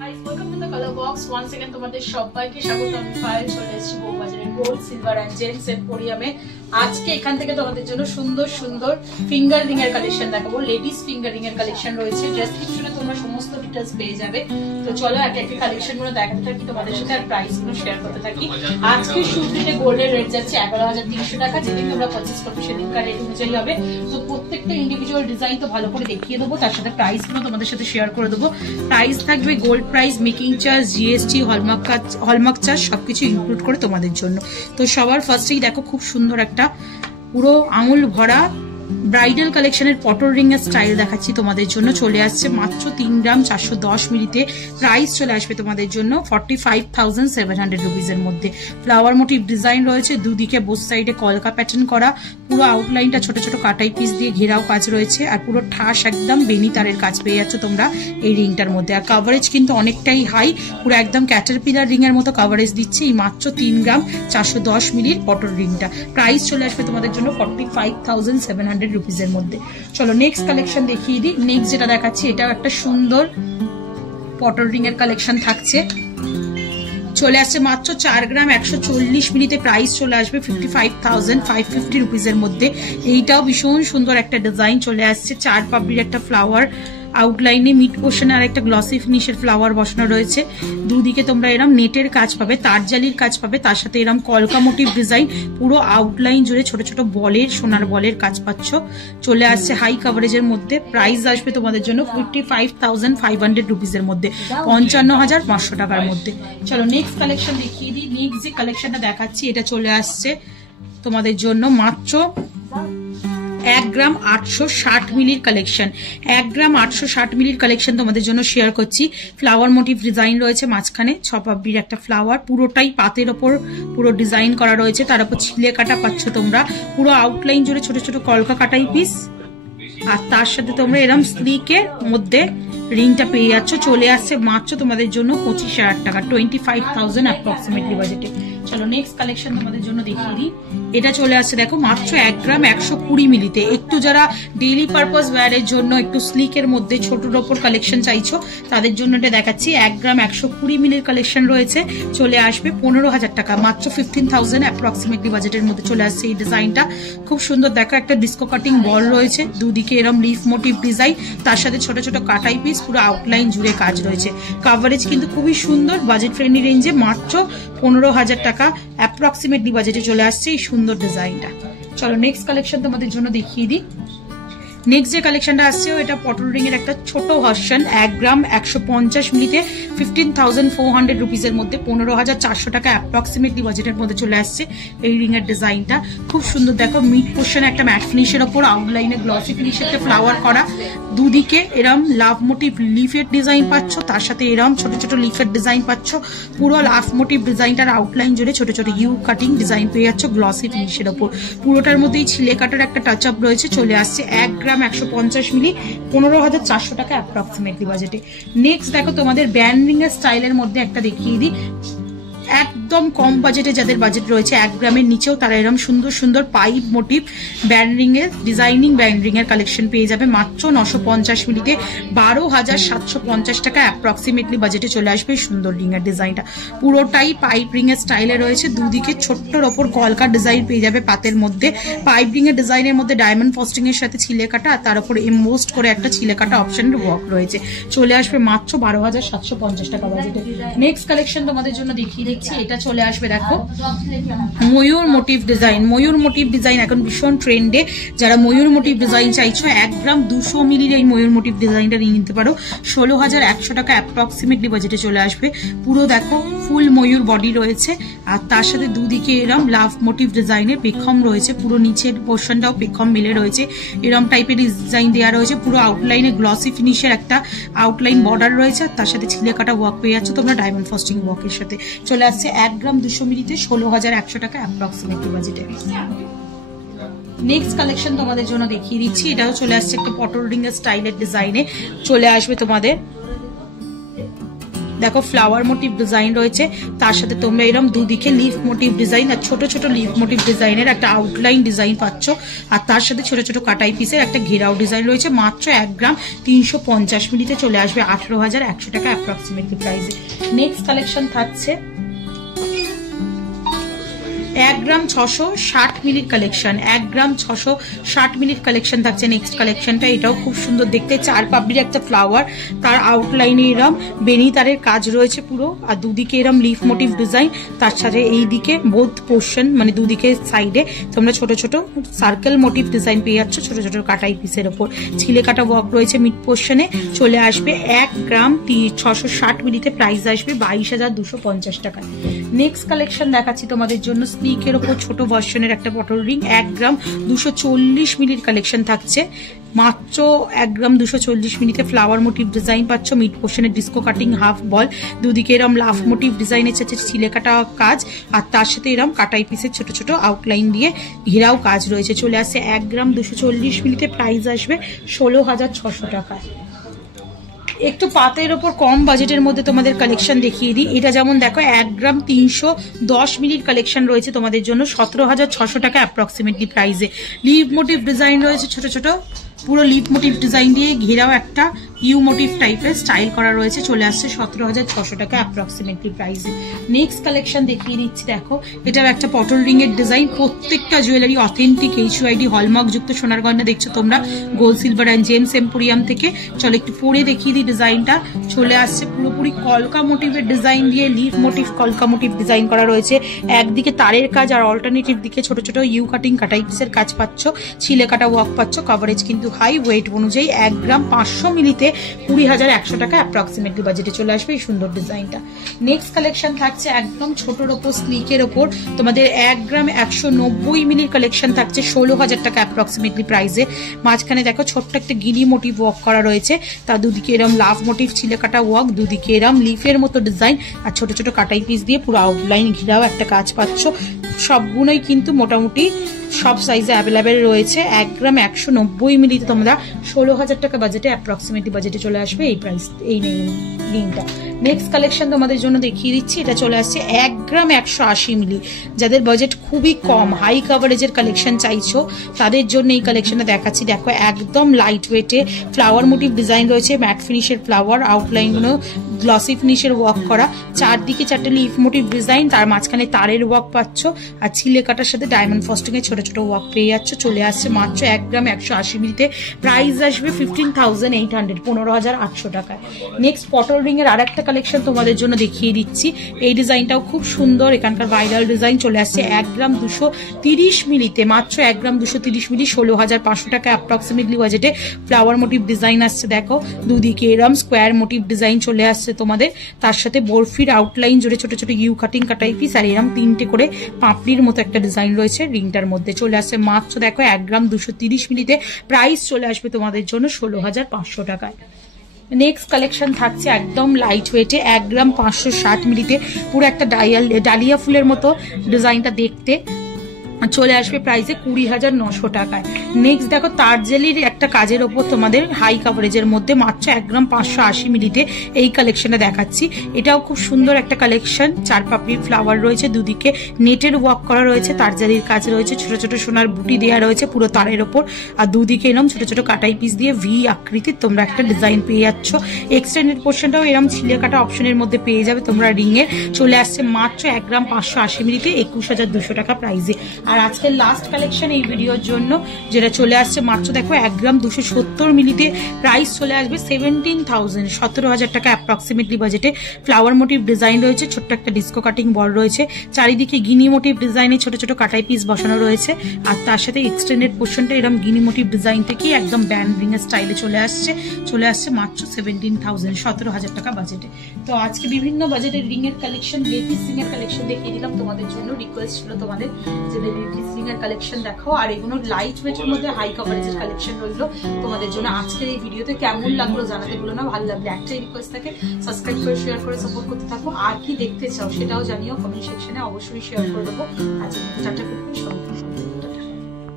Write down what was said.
Hi, welcome to the color box. Once again তোমাদের সবাইকে স্বাগত। আমি ফাইল চলে এসেছি বউবাজারের গোল্ড সিলভার এন্ড জেন্টস এম্পোরিয়ামে। আজকে এখান থেকে তোমাদের জন্য সুন্দর সুন্দর ফিঙ্গার রিং এর কালেকশন দেখাবো। লেডিস ফিঙ্গার রিং এর কালেকশন রয়েছে, ডেসক্রিপশনে তোমরা সমস্ত ডিটেইলস পেয়ে যাবে। তো চলো একে একে কালেকশন গুলো দেখাতে থাকি তোমাদের সাথে, আর প্রাইস গুলো শেয়ার করতে থাকি। আজকে শুরুতে গোল্ডের রেট যাচ্ছে 11,300 টাকা। যেদিন তোমরা পারচেজ করবে সেদিনকার রেট অনুযায়ী হবে। তো প্রত্যেকটা ইন্ডিভিজুয়াল ডিজাইন তো ভালো করে দেখিয়ে দেবো, তার সাথে প্রাইস গুলো তোমাদের সাথে শেয়ার করে দেবো। প্রাইস থাকবে gold price, making charge, GST, hallmark charge সবকিছু ইনক্লুড করে তোমাদের জন্য। তো সবার ফার্স্টেই দেখো খুব সুন্দর একটা পুরো আঙুল ভরা ব্রাইডাল কালেকশনের পটল রিং এর স্টাইল দেখাচ্ছি তোমাদের জন্য। চলে আসছে মাত্র 3 গ্রাম 410 মিলিতে। প্রাইস চলে আসবে তোমাদের জন্য 45,700 রুপিস এর মধ্যে। ফ্লাওয়ার মোটিভ ডিজাইন রয়েছে, দুদিকে বোথ সাইডে কলকা প্যাটার্ন করা, পুরো আউটলাইনটা ছোট ছোট কাটাই পিস দিয়ে ঘেরাও কাজ রয়েছে, আর পুরো ঠাস একদম বেনি তারের কাজ পেয়ে যাচ্ছ তোমরা এই রিংটার মধ্যে। আর কাভারেজ কিন্তু অনেকটাই হাই, পুরো একদম ক্যাটারপিলার রিং এর মতো কাভারেজ দিচ্ছে এই মাত্র 3 গ্রাম 410 মিলির পটল রিংটা। প্রাইস চলে আসবে তোমাদের জন্য 45,700 রুপিসের মধ্যে। চলো নেক্সট কালেকশন দেখিয়ে দিই। নেক্সট যেটা দেখাচ্ছি এটাও একটা সুন্দর পটল রিং এর কালেকশন থাকছে। চলে আসছে মাত্র 4 গ্রাম 140 মিলিতে। প্রাইস চলে আসবে 55,550 রুপিসের মধ্যে। এইটাও ভীষণ সুন্দর একটা ডিজাইন চলে আসছে, 4 পাপড়ির একটা ফ্লাওয়ার আউটলাইনে মিড পোর্শনে আর একটা গ্লসি ফিনিশের ফ্লাওয়ার বসানো রয়েছে। দুদিকে তোমরা এরম নেটের কাজ পাবে, তারজালির কাজ পাবে, তার সাথে এরম কলকা মোটিভ ডিজাইন, পুরো আউটলাইন জুড়ে ছোট ছোট বলের সোনার বলের কাজ পাচ্ছ। চলে আসছে হাই কাভারেজের মধ্যে। প্রাইস আসবে তোমাদের জন্য 55,500 রুপিসের মধ্যে, 55,500 টাকার মধ্যে। চলো নেক্সট কালেকশন দেখিয়ে দিই। নেক্সট যে কালেকশনটা দেখাচ্ছি এটা চলে আসছে তোমাদের জন্য মাত্র 1 গ্রাম 860 মিলির কালেকশন। 1 গ্রাম 860 মিলির কালেকশন তোমাদের জন্য শেয়ার করছি। ফ্লাওয়ার মোটিভ ডিজাইন রয়েছে মাঝখানে, 6 পাপড়ির একটা ফ্লাওয়ার, পুরোটাই পাতের ওপর পুরো ডিজাইন করা রয়েছে, তার উপর ছিলে কাটা পাচ্ছ তোমরা, পুরো আউটলাইন জুড়ে ছোট ছোট কলকা কাটাই পিস, আর তার সাথে তোমরা এরম স্লিকের মধ্যে রিংটা পেয়ে যাচ্ছ। চলে আসছে মাত্র তোমাদের জন্য 25,000 টাকা, 25,000 অ্যাপ্রক্সিমেটলি বাজেটে। চলো নেক্সট কালেকশন তোমাদের জন্য দেখিয়ে দিই। এটা চলে আসছে দেখো মাত্র 1 গ্রাম 120 মিলিতে। একটু যারা ডেইলি পারপাস ওয়্যারের জন্য একটু স্লিকের মধ্যে ছোটর ওপর কালেকশন চাইছো তাদের জন্য এটা দেখাচ্ছি। 1 গ্রাম 120 মিলির কালেকশন রয়েছে, চলে আসবে 15,000 টাকা, মাত্র 15,000 অ্যাপ্রক্সিমেটলি বাজেটের মধ্যে চলে আসছে এই ডিজাইনটা। খুব সুন্দর দেখো, একটা ডিস্কো কাটিং বল রয়েছে, দুদিকে এরম লিফ মোটিভ ডিজাইন, তার সাথে ছোট ছোট কাটাই পিস, পুরো আউটলাইন জুড়ে কাজ রয়েছে। কাভারেজ কিন্তু খুবই সুন্দর, বাজেট ফ্রেন্ডলি রেঞ্জে মাত্র 15,000 টাকা অ্যাপ্রক্সিমেটলি বাজেটে চলে আসছে এই সুন্দর ডিজাইনটা। চলো নেক্সট কালেকশন তোমাদের জন্য দেখিয়ে দিই। নেক্সট যে কালেকশনটা আসছে এটা পটল রিং এর একটা ছোট ভার্সন, 1 গ্রাম 150 মিলিতে 15,400 রুপিসের মধ্যে, 15,400 টাকা অ্যাপ্রক্সিমেটলি বাজেটের মধ্যে চলে আসছে এই রিং এর ডিজাইনটা। খুব সুন্দর দেখো, মিড পোর্শনে একটা ম্যাট ফিনিশের ওপর আউটলাইনে গ্লসি ফিনিশের একটা ফ্লাওয়ার করা, দুদিকে এরম লাভ মোটিভ লিফের ডিজাইন পাচ্ছ, তার সাথে এরম ছোট ছোট লিফের ডিজাইন পাচ্ছ, পুরো লাভ মোটিভ ডিজাইনটার আউটলাইন জুড়ে ছোট ছোট ইউ কাটিং ডিজাইন পেয়ে যাচ্ছ গ্লসি ফিনিশের ওপর। পুরোটার মধ্যেই ছিলে কাটার একটা টাচ আপ রয়েছে। চলে আসছে 1 গ্রাম 150 মিলি, 15,400 টাকা অ্যাপ্রক্সিমেটলি বাজেটে। নেক্সট দেখো তোমাদের ব্যান্ড রিং এর স্টাইলের মধ্যে একটা দেখিয়ে দিই। একদম কম বাজেটে যাদের বাজেট রয়েছে 1 গ্রামের নিচেও, তারা এরকম সুন্দর সুন্দর পাইপ মোটিভ ব্যান্ড রিং এর ডিজাইনিং ব্যান্ড রিং এর কালেকশন পেয়ে যাবে মাত্র 950 মিলিতে, 12,750 টাকা অ্যাপ্রক্সিমেটলি বাজেটে চলে আসবে এই সুন্দর রিং এর ডিজাইনটা। পুরোটাই পাইপ রিং এর স্টাইলে রয়েছে, দুদিকে ছোট্টর ওপর কলকা ডিজাইন পেয়ে যাবে পাতের মধ্যে, পাইপ রিং এর ডিজাইনের মধ্যে ডায়মন্ড ফস্টিং এর সাথে ছিলে কাটা, আর তার উপর এমবোস্ট করে একটা ছিলে কাটা অপশনের ওয়ার্ক রয়েছে। চলে আসবে মাত্র 12,750 টাকা বাজেটে। নেক্সট কালেকশন তোমাদের জন্য দেখিয়ে দিচ্ছি। এটা চলে আসবে দেখো ময়ূর মোটিভ ডিজাইন। ময়ূর মোটিভ ডিজাইন এখন ভীষণ ট্রেন্ডে, যারা ময়ূর মোটিভ ডিজাইন চাইছো 1 গ্রাম 200 মিলির এই ময়ূর মোটিভ ডিজাইনটা নিয়ে নিতে পারো, 16,100 টাকা অ্যাপ্রক্সিমেটলি বাজেটে চলে আসবে। পুরো দেখো ফুল ময়ূর বডি রয়েছে, আর তার সাথে দুদিকে এরম লাভ মোটিভ ডিজাইনের পেখম রয়েছে, পুরো নিচের পোর্শনটাও পেখম মিলে রয়েছে, এরম টাইপের ডিজাইন দেওয়া রয়েছে, পুরো আউটলাইনে গ্লসি ফিনিশের একটা আউটলাইন বর্ডার রয়েছে, আর তার সাথে ছিলে কাটা ওয়ার্ক পেয়ে যাচ্ছ তোমরা ডায়মন্ড ফস্টিং ওয়ার্কের সাথে। চলে আসছে 1 গ্রাম 200 মিলিতে 16,100 টাকা অ্যাপ্রক্সিমেটলি বাজেটে। নেক্সট কালেকশন তোমাদের জন্য দেখিয়ে দিচ্ছি। এটাও চলে আসছে একটা পটল রিং এর স্টাইলের ডিজাইনে, চলে আসবে তোমাদের দেখো ফ্লাওয়ার মোটিভ ডিজাইন রয়েছে, তার সাথে তোমরা এরকম দুদিকে লিফ মোটিভ ডিজাইন আর ছোট ছোট লিফ মোটিভ ডিজাইনের একটা আউটলাইন ডিজাইন পাচ্ছ, আর তার সাথে ছোট ছোট কাটাই পিসের একটা ঘেরাও ডিজাইন রয়েছে। মাত্র 1 গ্রাম 350 মিলিতে চলে আসবে 18,100 টাকা অ্যাপ্রক্সিমেটলি প্রাইসে। নেক্সট কালেকশন থাকছে 1 গ্রাম 660 মিলির কালেকশন, 1 গ্রাম 660 মিলির কালেকশন থাকছে নেক্সট কালেকশনটা। এটাও খুব সুন্দর দেখতে, 4 পাপড়ির একটা ফ্লাওয়ার, তার আউটলাইনে এরম বেনি তারের কাজ রয়েছে পুরো, আর দুদিকে এরম লিফ মোটিভ ডিজাইন, তার সাথে এই দিকে বোথ পোর্শন মানে দুদিকে সাইডে তোমরা ছোট ছোট সার্কেল মোটিভ ডিজাইন পেয়ে যাচ্ছ ছোট ছোট কাটাই পিসের ওপর। ছিলে কাটা ওয়ার্ক রয়েছে মিড পোর্শনে, চলে আসবে 1 গ্রাম 660 মিলিতে, প্রাইস আসবে 22,250 টাকা। নেক্সট কালেকশন দেখাচ্ছি তোমাদের জন্য স্লিকের ওপর ছোট ভার্সনের একটা বটল রিং, 1 গ্রাম 240 মিলির কালেকশন থাকছে। মাত্র 1 গ্রাম 240 মিলিতে ফ্লাওয়ার মোটিভ ডিজাইন পাচ্ছ, মিড পোর্শনের ডিস্কো কাটিং হাফ বল, দুদিকে এরম লাফ মোটিভ ডিজাইনের সাথে ছিলে কাটা কাজ, আর তার সাথে এরম কাটাই পিসের ছোট ছোট আউটলাইন দিয়ে ঘেরাও কাজ রয়েছে। চলে আসছে 1 গ্রাম 240 মিলিতে, প্রাইস আসবে 16,600 টাকায়। একটু পাতের ওপর কম বাজেটের মধ্যে তোমাদের কালেকশন দেখিয়ে দিই। এটা যেমন দেখো 1 গ্রাম 310 মিলির কালেকশন রয়েছে তোমাদের জন্য 17,600 টাকা অ্যাপ্রক্সিমেটলি প্রাইসে। লিভ মোটিভ ডিজাইন রয়েছে ছোট ছোট, পুরো লিভ মোটিভ ডিজাইন দিয়ে ঘেরাও একটা ইউ মোটিভ টাইপের স্টাইল করা রয়েছে, চলে আসছে 17,600 টাকা অ্যাপ্রক্সিমেটলি প্রাইসে। নেক্সট কালেকশন দেখিয়ে দিচ্ছি, দেখো এটাও একটা পটল রিং এর ডিজাইন, প্রত্যেকটা জুয়েলারি অথেন্টিক HUID হলমার্ক যুক্ত সোনার গয়না দেখছো তোমরা gold silver and James emporium থেকে। চলো একটু পরে দেখিয়ে দিই ডিজাইনটা। চলে আসছে পুরোপুরি কলকা মোটিভের ডিজাইন দিয়ে লিভ মোটিভ কলকা মোটিভ ডিজাইন করা রয়েছে, একদিকে তারের কাজ আর অল্টারনেটিভ দিকে ছোট ছোট ইউ কাটিং কাটাই পিসের কাজ পাচ্ছ, ছিলে কাটা ওয়ার্ক পাচ্ছ, কভারেজ কিন্তু হাই, ওয়েট অনুযায়ী 1 গ্রাম 500 মিলিতে 20,100 টাকা অ্যাপ্রক্সিমেটলি বাজেটে চলে আসবে এই সুন্দর ডিজাইনটা। নেক্সট কালেকশন থাকছে একদম ছোটর ওপর স্লিকের ওপর তোমাদের 1 গ্রাম 190 মিলির কালেকশন থাকছে 16,000 টাকা অ্যাপ্রক্সিমেটলি প্রাইসে। মাঝখানে দেখো ছোট্ট একটা গিনি মোটিভ ওয়ার্ক করা রয়েছে, তার দুদিকে এরম লাভ মোটিভ ছিলে কাটা ওয়ার্ক, দুদিকে এরম লিফের মতো ডিজাইন, আর ছোট ছোট কাটাই পিস দিয়ে পুরো আউটলাইন ঘিরাও একটা কাজ পাচ্ছ। সবগুলোই কিন্তু মোটামুটি সব সাইজে অ্যাভেলেবেল রয়েছে। 1 গ্রাম 190 মিলিতে তোমরা 16,000 টাকা বাজেটে অ্যাপ্রক্সিমেটলি বাজেটে চলে আসবে এই প্রাইস এই রিংটা। নেক্সট কালেকশন তোমাদের জন্য দেখিয়ে দিচ্ছি, এটা চলে আসছে 1 গ্রাম 180 মিলি। যাদের বাজেট খুবই কম, হাই কাভারেজের কালেকশন চাইছো তাদের জন্য এই কালেকশনটা দেখাচ্ছি। দেখো একদম লাইট ওয়েটে ফ্লাওয়ার মোটিভ ডিজাইন রয়েছে, ম্যাট ফিনিশের ফ্লাওয়ার, আউটলাইনগুলো গ্লসি ফিনিশের ওয়ার্ক করা, চারদিকে 4টে লিফ মোটিভ ডিজাইন, তার মাঝখানে তারের ওয়ার্ক পাচ্ছ, আর ছিলে কাটার সাথে ডায়মন্ড ফস্টিং এর ছোট ছোট ওয়ার্ক পেয়ে যাচ্ছ। চলে আসছে মাত্র 1 গ্রাম 180 মিলিতে, প্রাইস আসবে 15,800 15,800 টাকায়। নেক্সট পটল রিং এর আরেকটা কালেকশন তোমাদের জন্য দেখিয়ে দিচ্ছি, এই ডিজাইনটাও খুব সুন্দর, এখানকার ভাইরাল ডিজাইন। চলে আসছে 1 গ্রাম 230 মিলিতে, মাত্র 1 গ্রাম 230 মিলি 16,500 টাকা অ্যাপ্রক্সিমেটলি বাজেটে। ফ্লাওয়ার মোটিভ ডিজাইন আসছে, দেখো দুদিকে এরম স্কোয়ার মোটিভ ডিজাইন চলে আসছে তোমাদের, তার সাথে বরফির আউটলাইন জুড়ে ছোট ছোট ইউ কাটিং কাটাই পিস, আর এরম 3টে করে পাপড়ির মতো একটা ডিজাইন রয়েছে রিংটার মধ্যে। চলে আসছে মাত্র দেখো 1 গ্রাম 230 মিলিতে, প্রাইস চলে আসবে তোমাদের জন্য 16,500 টাকায়। নেক্সট কালেকশন থাকছে একদম লাইট ওয়েটে 1 গ্রাম 560 মিলিতে, পুরো একটা ডালিয়া ফুলের মতো ডিজাইনটা দেখতে, চলে আসবে প্রাইসে 20,900 টাকায়। নেক্সট দেখো তারজেলির একটা কাজের ওপর তোমাদের হাই কাভারেজের মধ্যে মাত্র 1 গ্রাম 580 মিলিতে এই কালেকশনটা দেখাচ্ছি। এটাও খুব সুন্দর একটা কালেকশন, 4 পাপড়ির ফ্লাওয়ার রয়েছে, দুদিকে নেটের ওয়ার্ক করা রয়েছে, তারজালির কাজ রয়েছে, ছোট ছোট সোনার বুটি দেওয়া রয়েছে পুরো তারের ওপর, আর দুদিকে এরম ছোট ছোট কাটাই পিস দিয়ে ভি আকৃতির তোমরা একটা ডিজাইন পেয়ে যাচ্ছ। এক্সটেন্ডেড পোর্শনটাও এরম ছিলে কাটা অপশনের মধ্যে পেয়ে যাবে তোমরা রিং এর। চলে আসছে মাত্র 1 গ্রাম 580 মিলিতে 21,200 টাকা প্রাইসে। আর আজকের লাস্ট কালেকশন এই ভিডিওর জন্য যেটা চলে আসছে মাত্র দেখো 1 গ্রাম 270 মিলিতে, প্রাইস চলে আসবে 17,000 17,000 টাকা অ্যাপ্রক্সিমেটলি বাজেটে। ফ্লাওয়ার মোটিভ ডিজাইন রয়েছে, ছোট্ট একটা ডিস্কো কাটিং বল রয়েছে, চারিদিকে গিনি মোটিভ ডিজাইনে ছোট ছোট কাটাই পিস বসানো রয়েছে, আর তার সাথে এক্সটেন্ডেড পোর্শনটা এরকম গিনি মোটিভ ডিজাইন থেকে একদম ব্যান্ড রিং এর স্টাইলে চলে আসছে মাত্র 17,000 17,000 টাকা বাজেটে। তো আজকে বিভিন্ন বাজেটের রিং এর কালেকশন, লেডিস রিং এর কালেকশন দেখিয়ে দিলাম তোমাদের জন্য। রিকোয়েস্ট ছিল তোমাদের যে লেডিস রিং এর কালেকশন দেখাও, আর এগুলো লাইট ওয়েটের মধ্যে হাই কভারেজের কালেকশন রইলো তোমাদের জন্য। আজকের এই ভিডিওতে কেমন লাগলো জানাতে ভুলো না, ভালো লাগলে একটাই রিকোয়েস্ট থাকে সাবস্ক্রাইব করে শেয়ার করে সাপোর্ট করতে থাকো, আর কি দেখতে চাও সেটাও জানিও কমেন্ট সেকশনে, অবশ্যই শেয়ার করে দেবো। আজকে টাটা।